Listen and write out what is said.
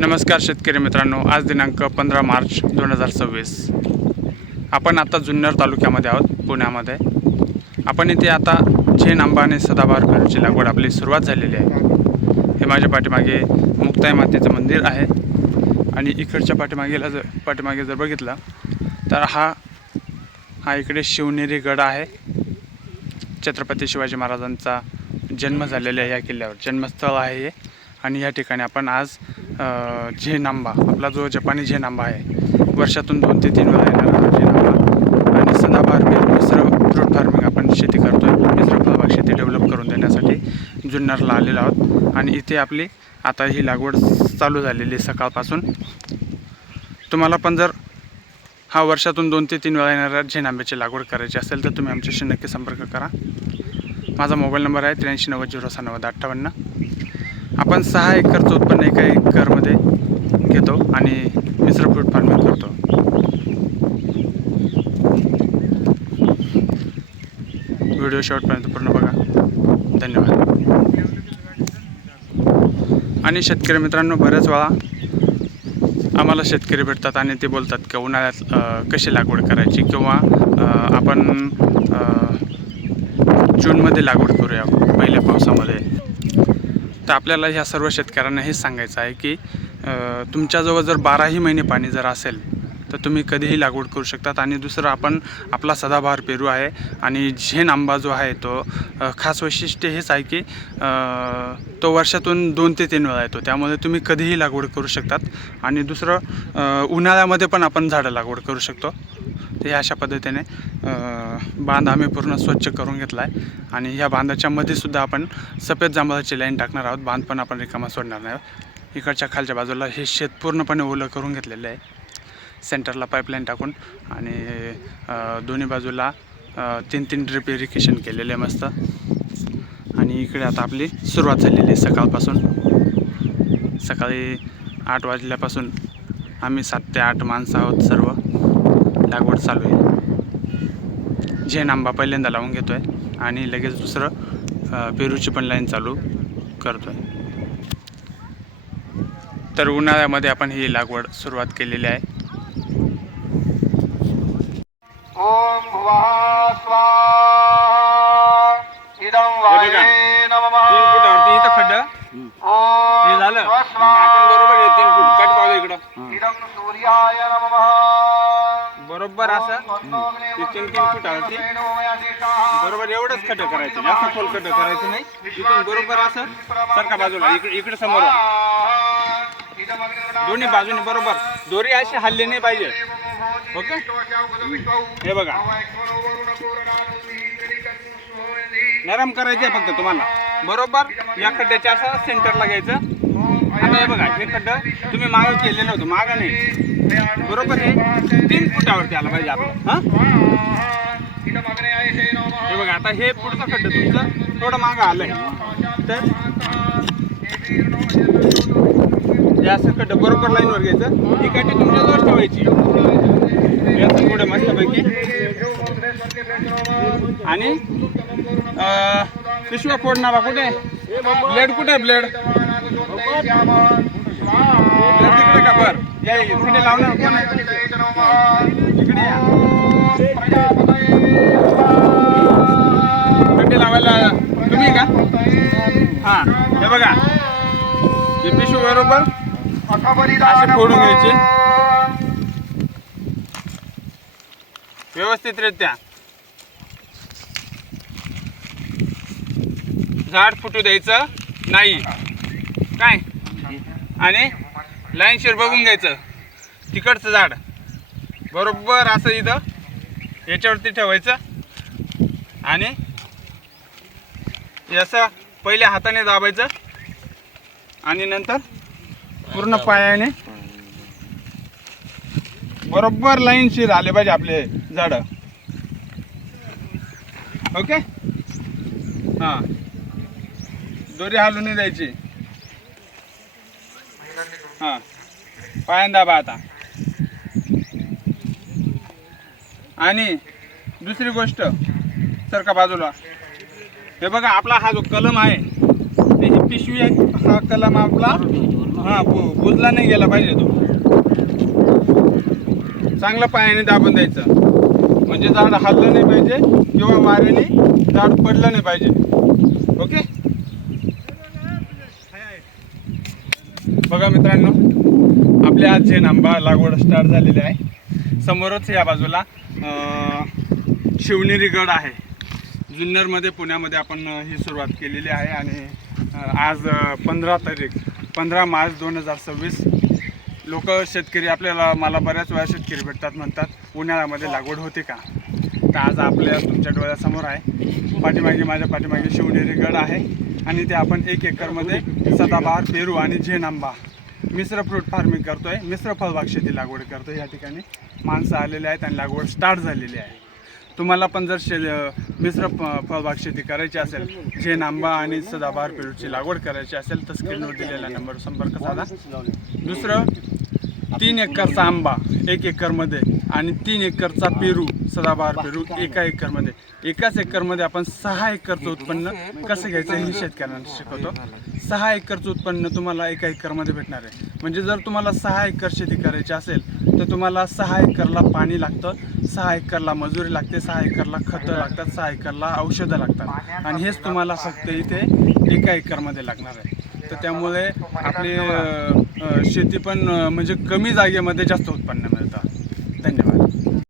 नमस्कार शेतकरी मित्रांनो, आज दिनांक 15 मार्च 2026. आपण आता जुन्नर तालुक्यामध्ये आहोत, पुण्यामध्ये. आपण इथे आता झेन आंबा आणि सदाबहार पेरूची लागवड आपली सुरुवात झालेली आहे. हे माझ्या पाठीमागे मुक्ताई मातेचं मंदिर आहे आणि इकडच्या पाठीमागे जर बघितलं तर हा इकडे शिवनेरी गड आहे. छत्रपती शिवाजी महाराजांचा जन्म झालेला या किल्ल्यावर जन्मस्थळ आहे हे. आणि या ठिकाणी आपण आज झेन आंबा, आपला जो जपानी झेन आंबा आहे, वर्षातून 2 ते 3 वेळा येणारा झेन आंबा आणि सदाबहार पेरू मिश्र फ्रूट फार्मिंग आपण शेती करतोय. मिश्र फळबाग शेती डेव्हलप करून देण्यासाठी जुन्नरला आलेलो आहोत आणि इथे आपली आता ही लागवड चालू झालेली सकाळपासून. तुम्हाला पण जर वर्षातून 2 ते 3 वेळा येणाऱ्या झेन आंब्याची लागवड करायची असेल तर तुम्ही आमच्याशी नक्की संपर्क करा. माझा मोबाईल नंबर आहे 8390069058. आपण 6 एकरचं उत्पन्न एका एकरमध्ये घेतो आणि मिश्र फ्रूट फार्मिंग करतो. व्हिडिओ शेवटपर्यंत पूर्ण बघा. धन्यवाद. आणि शेतकरी मित्रांनो, बऱ्याच वेळा आम्हाला शेतकरी भेटतात आणि ते बोलतात की उन्हाळ्यात कशी लागवड करायची किंवा आपण जूनमध्ये लागवड करूया पहिल्या पावसामध्ये. तर आपल्याला ह्या सर्व शेतकऱ्यांना हेच सांगायचं आहे की तुमच्याजवळ जर 12ही महिने पाणी जर असेल तर तुम्ही कधीही लागवड करू शकतात. आणि दुसरं, आपला सदाबहार पेरू आहे आणि झेन आंबा जो आहे तो खास वैशिष्ट्य हेच आहे की तो वर्षातून 2 ते 3 वेळा येतो, त्यामुळे तुम्ही कधीही लागवड करू शकतात. आणि दुसरं, उन्हाळ्यामध्ये पण आपण झाडं लागवड करू शकतो. ते अशा पद्धतीने बांध आम्ही पूर्ण स्वच्छ करून घेतला आहे आणि ह्या बांधाच्या मध्ये सुद्धा आपण सफेद जांभळाची लाईन टाकणार आहोत. बांध पण आपण रिकामा सोडणार नाही. इकडच्या खालच्या बाजूला हे शेत पूर्णपणे ओलं करून घेतलेलं आहे, सेंटरला पाईपलाईन टाकून. आणि दोन्ही बाजूला 3-3 ड्रिप इरिगेशन केलेलं आहे मस्त. आणि इकडे आता आपली सुरुवात झालेली आहे सकाळपासून. सकाळी 8 वाजल्यापासून आम्ही 7 ते 8 माणसं आहोत सर्व. लागवड चालू आहे. झेन आंबा पहिल्यांदा लावून घेतो आहे आणि लगेच दुसरं पेरूची पण लाईन चालू करतो आहे. तर उन्हाळ्यामध्ये आपण ही लागवड सुरुवात केलेली आहे. ओम भुवः स्वाहा इदं वाये नमः. 3 फुटावरती इथं खड्डा हे झालं. आपण बरोबर हे 3 फूट कट पावलं इकडं. इदं सूर्याय नमः. बरोबर असं 3 फुटावरती बरोबर एवढंच खड्डं करायचं, जास्त खोल खड्डं करायचं नाही. इथून बरोबर असं सारखा बाजूला इकडे समोर दोन्ही बाजूने बरोबर दोरी अशी हल्ली नाही पाहिजे. ओके, हे बघा, नरम करायचे फक्त तुम्हाला. बरोबर या खड्ड्याच्या असं सेंटरला घ्यायचं. आता हे बघा, हे खड्डं तुम्ही मागं केलेलं होतं, मागं नाही, बरोबर हे 3 फुटावरती आलं पाहिजे आपलं. हे बघा, आता हे पुढचं खड्डं तुमचं थोडं मागं आलंय, तर असं खड्डं बरोबर लाईनवर घ्यायचं. ही काठी तुमच्याजवळ ठेवायची याचं पुढे मस्तपैकी. आणि पिशव्या फोडणार कुठे, ब्लेड कुठे, ब्लेड तिकडे का? बरं, या इकडे लावणार कोण आहे? इकडे या. खड्डे लावायला तुम्ही का? हां, हे बघा, हे पिशवी बरोबर असे फोडून घ्यायचे व्यवस्थितरित्या. झाड फुटू द्यायचं नाही काय. आणि लाईनशीर बघून घ्यायचं तिकडचं झाड बरोबर असं इथं याच्यावरती ठेवायचं. आणि असं पहिले हाताने दाबायचं आणि नंतर पूर्ण पायाने बरोबर लाईनशीर आले पाहिजे आपले झाड. ओके, हां, दोरी हालून नाही द्यायची. हां, पायाने दाबा आता. आणि दुसरी गोष्ट, सरका बाजूला, हे बघा आपला हा जो कलम आहे, ही पिशवी आहे, हा कलम आपला हां बुजला नाही गेला पाहिजे तो. चांगला पायाने दाबून द्यायचं, म्हणजे झाड हललं नाही पाहिजे किंवा वाऱ्याने झाड पडलं नाही पाहिजे. ओके. बघा मित्रांनो, आपले आज झेन आंबा लागवड स्टार्ट झालेली आहे. समोरच या बाजूला शिवनेरी गड आहे. जुन्नरमध्ये पुण्यामध्ये आपण ही सुरुवात केलेली आहे आणि आज 15 मार्च 2026. लोक शेतकरी मला बऱ्याच वेळा शेतकरी भेटतात, म्हणतात उन्हाळ्यामध्ये लागवड होते का. तर आज आपल्या तुमच्या डोळ्यासमोर आहे. माझ्या पाठीमागे शिवनेरी गड आहे आणि ते आपण 1 एकरमध्ये सदाबहार, पेरू आणि झेन आंबा मिश्र फ्रूट फार्मिंग करतोय. मिश्र फळबाग शेती लागवड करतोय. या ठिकाणी माणसं आलेले आहेत आणि लागवड स्टार्ट झालेली आहे. तुम्हाला पण जर मिश्र फळबाग शेती करायची असेल, झेन आंबा आणि सदाबहार पेरूची लागवड करायची असेल तर स्क्रीनवर दिलेल्या नंबरवर संपर्क साधा. दुसरं, 3 एकरचा आंबा 1 एकरमध्ये आणि 3 एकरचा पेरू, सदाबहार पेरू 1 एकरमध्ये. एकाच एकरमध्ये आपण 6 एकरचं उत्पन्न कसं घ्यायचं हे शेतकऱ्यांना शिकवतो. 6 एकरचं उत्पन्न तुम्हाला 1 एकरमध्ये भेटणार आहे. म्हणजे जर तुम्हाला 6 एकर शेती करायची असेल तर तुम्हाला 6 एकरला पाणी लागतं, 6 एकरला मजुरी लागते, 6 एकरला खतं लागतात, 6 एकरला औषधं लागतात आणि हेच तुम्हाला फक्त इथे 1 एकरमध्ये लागणार आहे. तर त्यामुळे आपली शेती पण म्हणजे कमी जागेमध्ये जास्त उत्पन्न मिळतं. धन्यवाद.